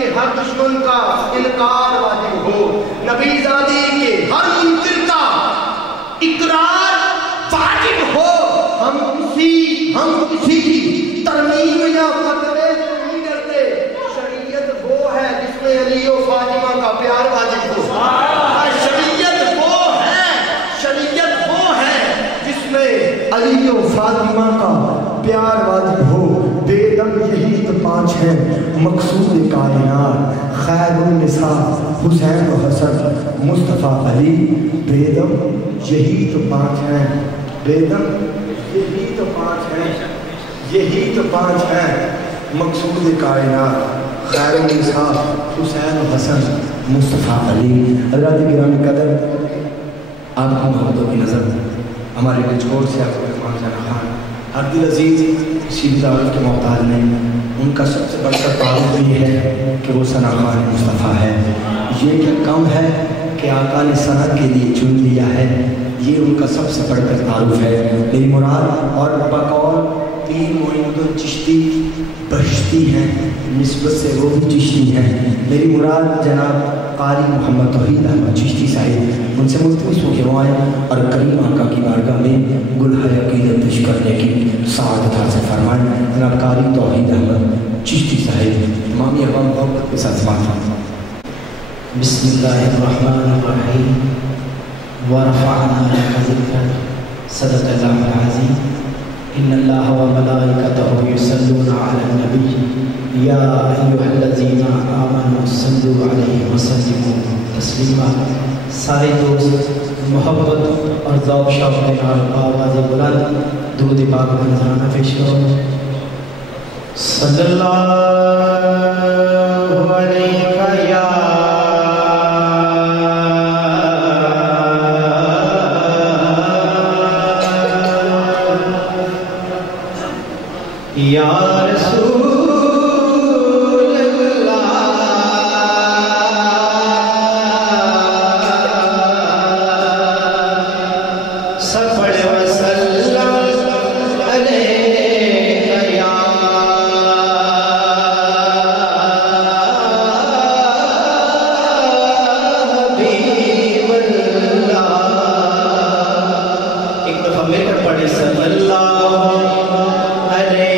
کے ہر دشمن کا انکار واجب ہو، نبی زادی کے ہر منکر کا اقرار واجب ہو۔ ہم کسی کی ترمیم یا فتوے سے نہیں ڈرتے، شریعت وہ ہے جس میں علی و فاطمہ کا پیار واجب ہو۔ شریعت وہ ہے جس میں علی و فاطمہ کا پیار واجب ہو۔ بے دم یہی تو پانچ ہیں مقصود کائنات، خیر النساء حسین و حسن مصطفیٰ علی۔ بے دم یہی تو پانچ ہیں، بے دم یہی تو پانچ ہیں مقصود کائنات، خیر النساء حسین و حسن مصطفیٰ علی۔ حضرات گرامی قدر، آپ کو محبتوں کی نظر ہمارے کچھوڑ سے آپ کو رحمان جانا خان ہر دل عزیز کسی بھی دعوت کے محتاج نہیں، ان کا سب سے بڑھ کر تعارف یہ ہے کہ وہ ثنا خان مصطفیٰ ہے۔ یہ کیا کم ہے کہ آقا نے ثنا کے لیے چن لیا ہے، یہ ان کا سب سے بڑھ کر تعارف ہے۔ میری مراد اور بقول پیر معین الدین چشتی بہشتی ہیں، نسبت سے وہ بھی چشتی ہیں۔ میری مراد جناب قاری محمد توحید احمد چشتی صاحب، ان سے ملتمس ہو کے وہ آئے اور کریم آقا کی بارگاہ میں گلہائے عقیدت پیش کرنے کی سعادت حاصل فرمائیں۔ جناب قاری توحید احمد چشتی صاحب امامی عوام محبت کے ساتھ سماعت فرمائیں۔ بسم اللہ الرحمن الرحیم ورفعنا لك ذکرک صدق اللہ العظیم ان اللہ وملائکتہ یصلون علی النبی یا ایھا الذین آمنوا صلوا علیہ وسلموا تسلیما۔ سارے دوست محبت اور ذوق شوق کے نال آواز بلند درود پاک کا نذرانہ پیش کرو۔ صلی اللہ علیہ یا رسول اللہ سفر وسلم علیہ یا حبیب اللہ۔ ایک دفعہ مل کر پڑھے صلی اللہ کائنات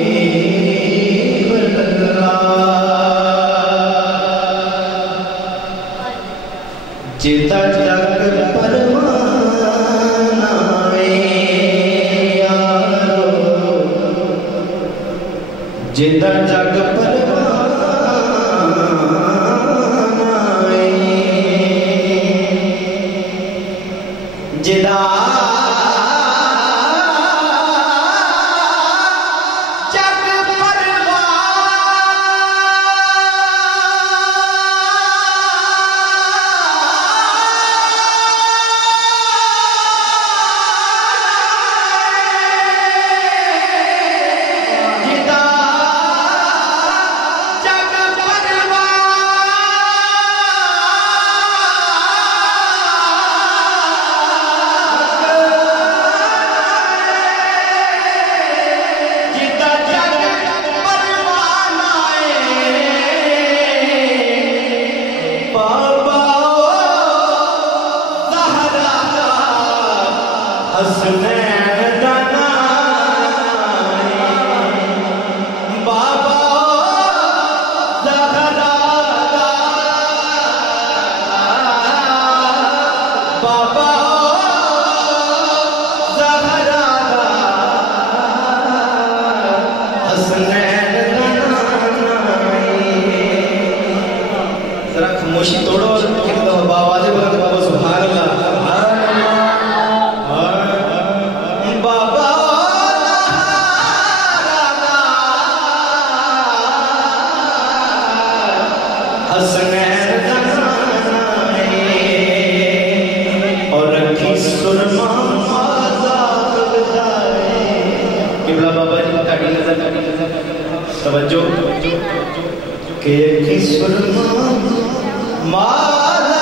حبیب اللہ جدا جگ پروانہ یارو جدا جگ پروانہ جدا خاموشی توڑو اور آواز بلند بابا سبحان اللہ بابا حسنین اور رکھی سرما قبلہ بابا جی تاکہ نظر توجہ کہ رکھی سرما مالا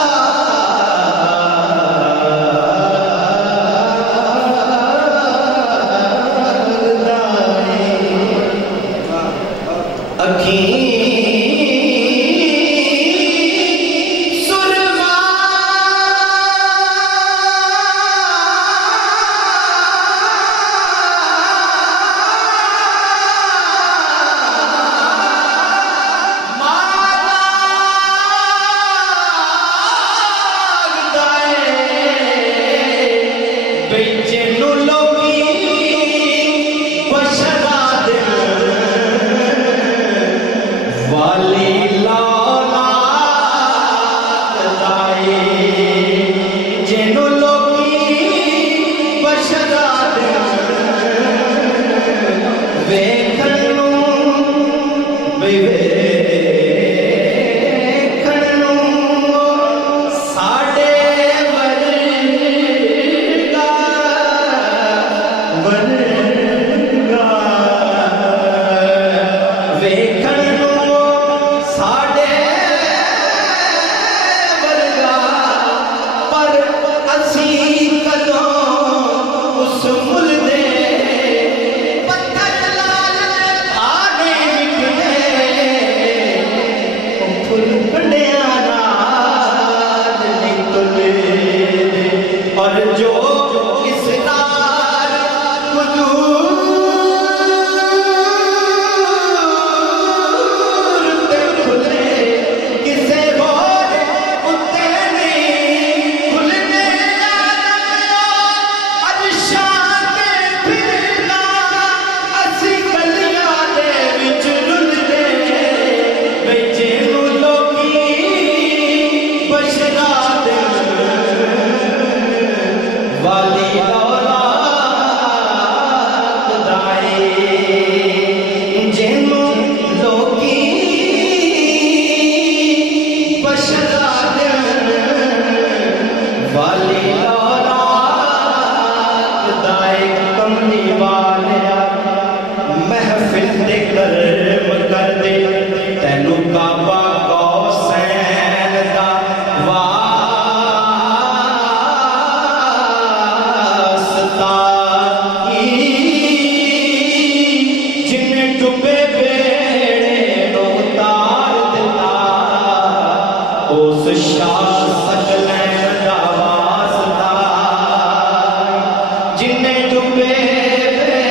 جن ڈبے بیڑے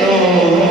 نو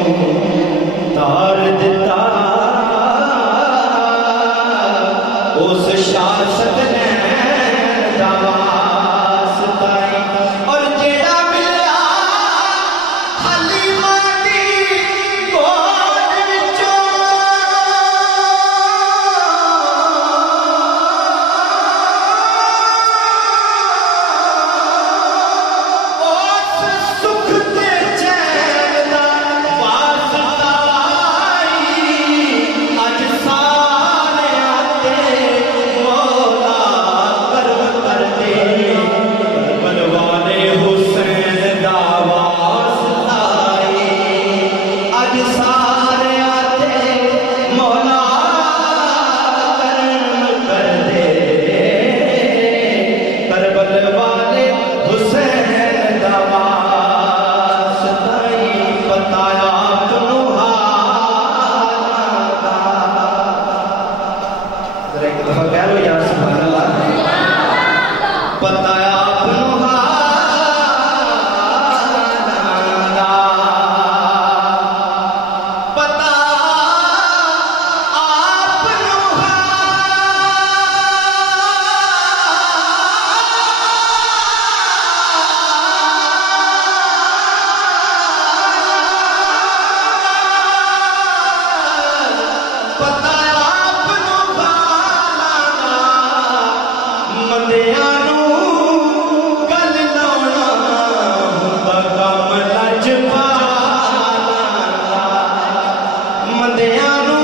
بندیاں نو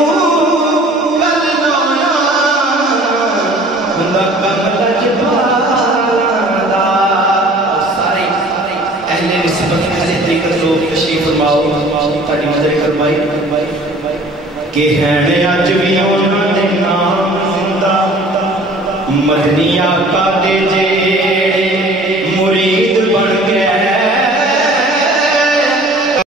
گل نونا ہوندا کم لجپالاں دا سارے اہل نسبت اہل حقیقت لوگ تشریف فرماؤ تاکہ مدد فرمائی کہ ہیں اج بھی انہاں دے نام زندہ مدنی آقا دے جے